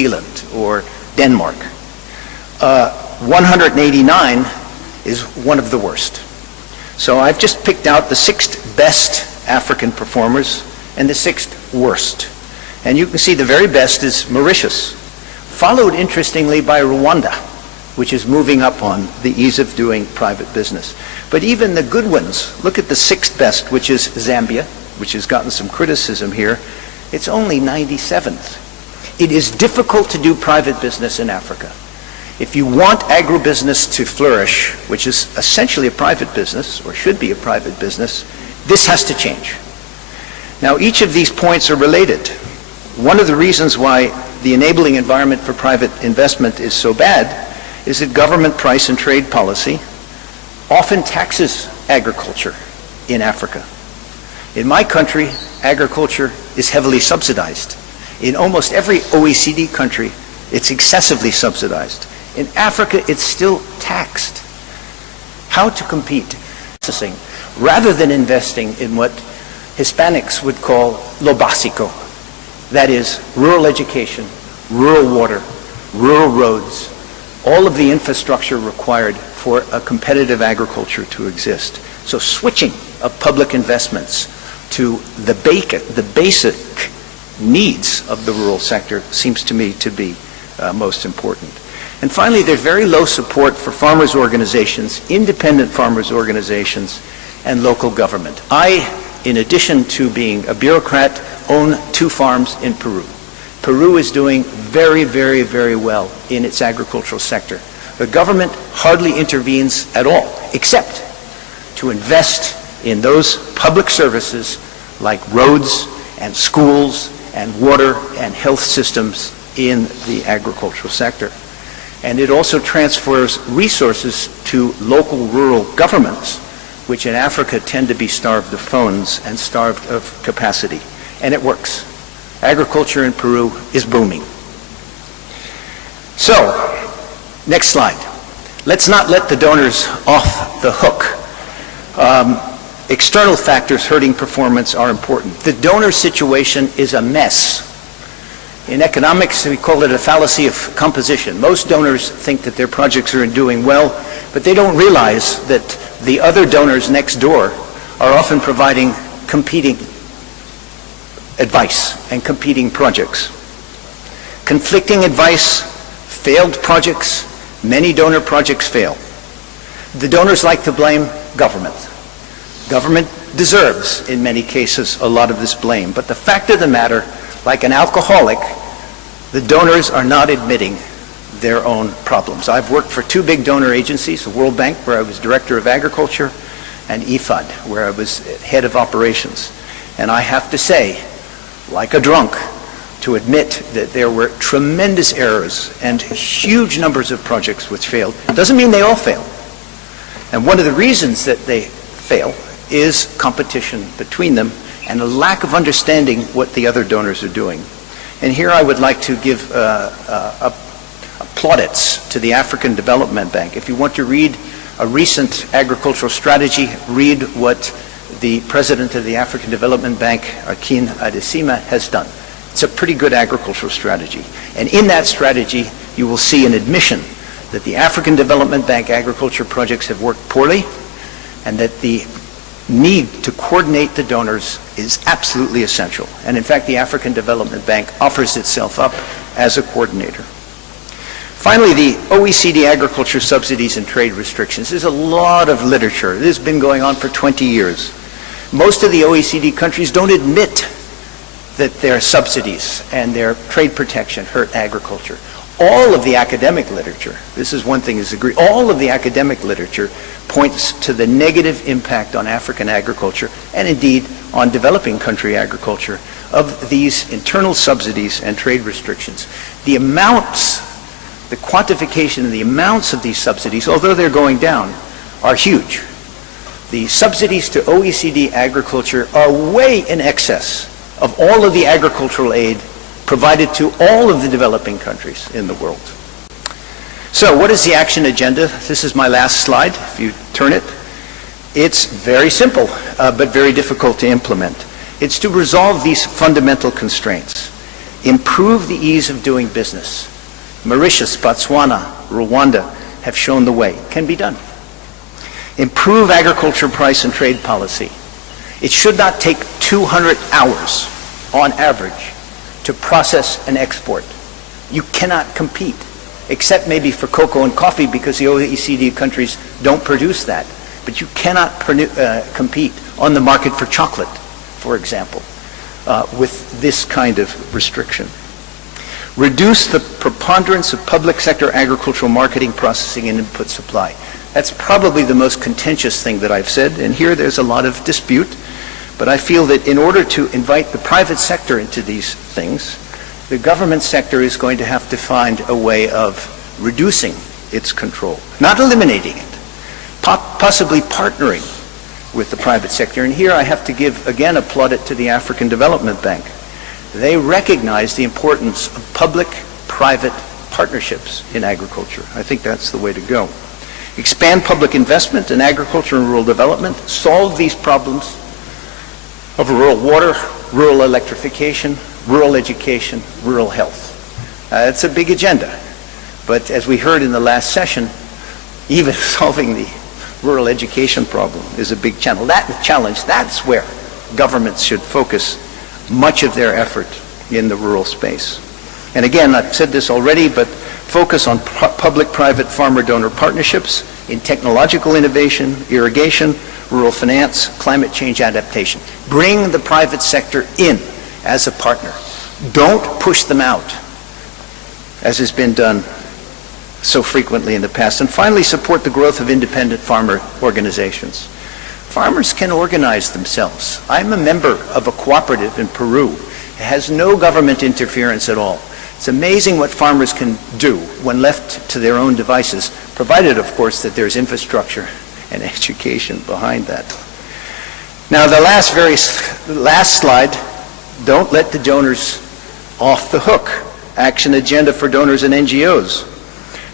Zealand or Denmark. 189 is one of the worst. So I've just picked out the 6th best African performers and the 6th worst. And you can see the very best is Mauritius, followed interestingly by Rwanda, which is moving up on the ease of doing private business. But even the good ones, look at the 6th best, which is Zambia, which has gotten some criticism here. It's only 97th. It is difficult to do private business in Africa. If you want agribusiness to flourish, which is essentially a private business, or should be a private business, this has to change. Now, each of these points are related. One of the reasons why the enabling environment for private investment is so bad is that government price and trade policy often taxes agriculture in Africa. In my country, agriculture is heavily subsidized. In almost every OECD country, it's excessively subsidized. In Africa, it's still taxed. How to compete? Rather than investing in what Hispanics would call lo básico, that is, rural education, rural water, rural roads, all of the infrastructure required for a competitive agriculture to exist. So switching of public investments to the basic needs of the rural sector seems to me to be most important. And finally, there's very low support for farmers' organizations, independent farmers' organizations, and local government. I, in addition to being a bureaucrat, own 2 farms in Peru. Peru is doing very, very, very well in its agricultural sector. The government hardly intervenes at all, except to invest in those public services like roads and schools and water and health systems in the agricultural sector. And it also transfers resources to local rural governments, which in Africa tend to be starved of funds and starved of capacity. And it works. Agriculture in Peru is booming. So, next slide. Let's not let the donors off the hook. External factors hurting performance are important. The donor situation is a mess. In economics, we call it a fallacy of composition. Most donors think that their projects are doing well, but they don't realize that the other donors next door are often providing competing advice and competing projects. Conflicting advice, failed projects, many donor projects fail. The donors like to blame government. Government deserves, in many cases, a lot of this blame. But the fact of the matter, like an alcoholic, the donors are not admitting their own problems. I've worked for 2 big donor agencies, the World Bank, where I was Director of Agriculture, and IFAD, where I was Head of Operations. And I have to say, like a drunk, to admit that there were tremendous errors and huge numbers of projects which failed. Doesn't mean they all fail. And one of the reasons that they fail is competition between them and a lack of understanding what the other donors are doing. And here I would like to give plaudits to the African Development Bank. If you want to read a recent agricultural strategy, read what the president of the African Development Bank, Akin Adesima, has done. It's a pretty good agricultural strategy. And in that strategy, you will see an admission that the African Development Bank agriculture projects have worked poorly, and that the need to coordinate the donors is absolutely essential. And in fact, the African Development Bank offers itself up as a coordinator. Finally, the OECD agriculture subsidies and trade restrictions. There's a lot of literature. This has been going on for 20 years. Most of the OECD countries don't admit that their subsidies and their trade protection hurt agriculture. All of the academic literature, this is one thing is agreed, all of the academic literature points to the negative impact on African agriculture and indeed on developing country agriculture of these internal subsidies and trade restrictions. The amounts, the quantification of the amounts of these subsidies, although they're going down, are huge. The subsidies to OECD agriculture are way in excess of all of the agricultural aid provided to all of the developing countries in the world. So what is the action agenda? This is my last slide. If you turn it, it's very simple, but very difficult to implement. It's to resolve these fundamental constraints. Improve the ease of doing business. Mauritius, Botswana, Rwanda have shown the way. It can be done. Improve agriculture price and trade policy. It should not take 200 hours on average to process and export. You cannot compete, except maybe for cocoa and coffee because the OECD countries don't produce that. But you cannot compete on the market for chocolate, for example, with this kind of restriction. Reduce the preponderance of public sector agricultural marketing, processing, and input supply. That's probably the most contentious thing that I've said, and here there's a lot of dispute. But I feel that in order to invite the private sector into these things, the government sector is going to have to find a way of reducing its control, not eliminating it, possibly partnering with the private sector. And here I have to give, again, a plaudit to the African Development Bank. They recognize the importance of public-private partnerships in agriculture. I think that's the way to go. Expand public investment in agriculture and rural development, solve these problems of rural water, rural electrification, rural education, rural health. It's a big agenda. But as we heard in the last session, even solving the rural education problem is a big challenge. That's where governments should focus much of their effort in the rural space. And again, I've said this already, but focus on public-private farmer-donor partnerships in technological innovation, irrigation, rural finance, climate change adaptation. Bring the private sector in as a partner. Don't push them out, as has been done so frequently in the past. And finally, support the growth of independent farmer organizations. Farmers can organize themselves. I'm a member of a cooperative in Peru. It has no government interference at all. It's amazing what farmers can do when left to their own devices, provided, of course, that there's infrastructure and education behind that. Now, the last slide, don't let the donors off the hook. Action agenda for donors and NGOs.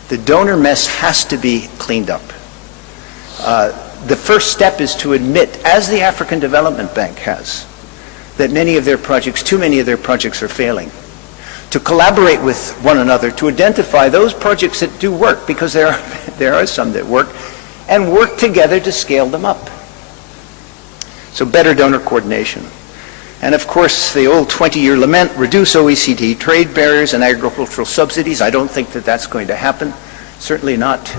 The donor mess has to be cleaned up. The first step is to admit, as the African Development Bank has, that too many of their projects are failing. To collaborate with one another, to identify those projects that do work, because there are some that work, and work together to scale them up. So better donor coordination. And of course, the old 20-year lament, reduce OECD trade barriers and agricultural subsidies. I don't think that that's going to happen. Certainly not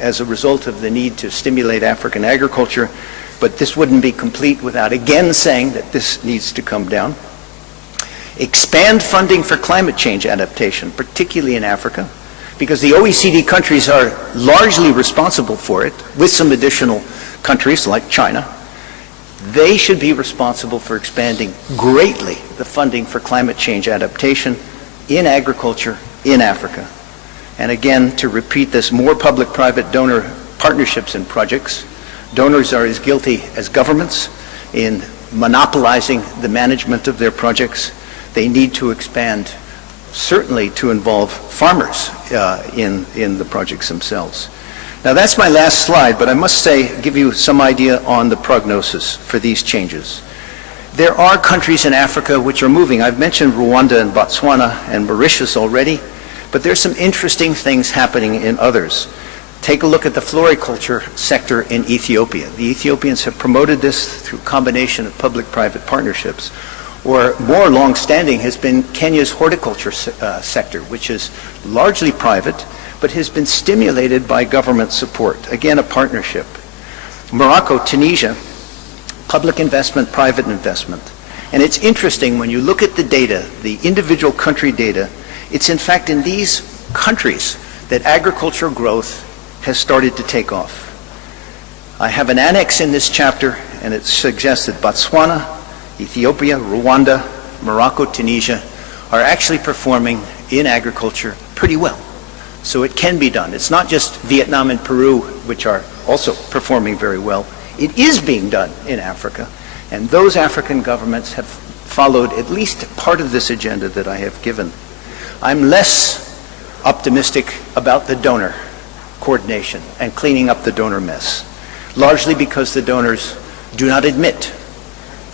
as a result of the need to stimulate African agriculture, but this wouldn't be complete without again saying that this needs to come down. Expand funding for climate change adaptation, particularly in Africa, because the OECD countries are largely responsible for it, with some additional countries like China. They should be responsible for expanding greatly the funding for climate change adaptation in agriculture in Africa. And again, to repeat this, more public-private donor partnerships and projects. Donors are as guilty as governments in monopolizing the management of their projects. They need to expand, certainly to involve farmers in the projects themselves. Now that's my last slide, but I must give you some idea on the prognosis for these changes. There are countries in Africa which are moving. I've mentioned Rwanda and Botswana and Mauritius already, but there's some interesting things happening in others. Take a look at the floriculture sector in Ethiopia. The Ethiopians have promoted this through a combination of public-private partnerships. Or more long-standing has been Kenya's horticulture sector, which is largely private, but has been stimulated by government support. Again, a partnership. Morocco, Tunisia, public investment, private investment. And it's interesting when you look at the data, the individual country data, it's in fact in these countries that agricultural growth has started to take off. I have an annex in this chapter, and it suggests that Botswana, Ethiopia, Rwanda, Morocco, Tunisia are actually performing in agriculture pretty well. So it can be done. It's not just Vietnam and Peru, which are also performing very well. It is being done in Africa. And those African governments have followed at least part of this agenda that I have given. I'm less optimistic about the donor coordination and cleaning up the donor mess, largely because the donors do not admit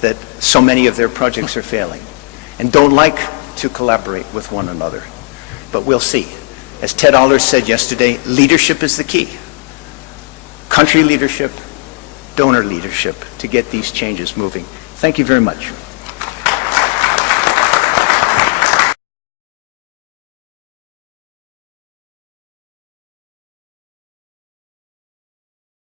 that so many of their projects are failing. and don't like to collaborate with one another. But we'll see. As Ted Allers said yesterday, leadership is the key. Country leadership, donor leadership to get these changes moving. Thank you very much.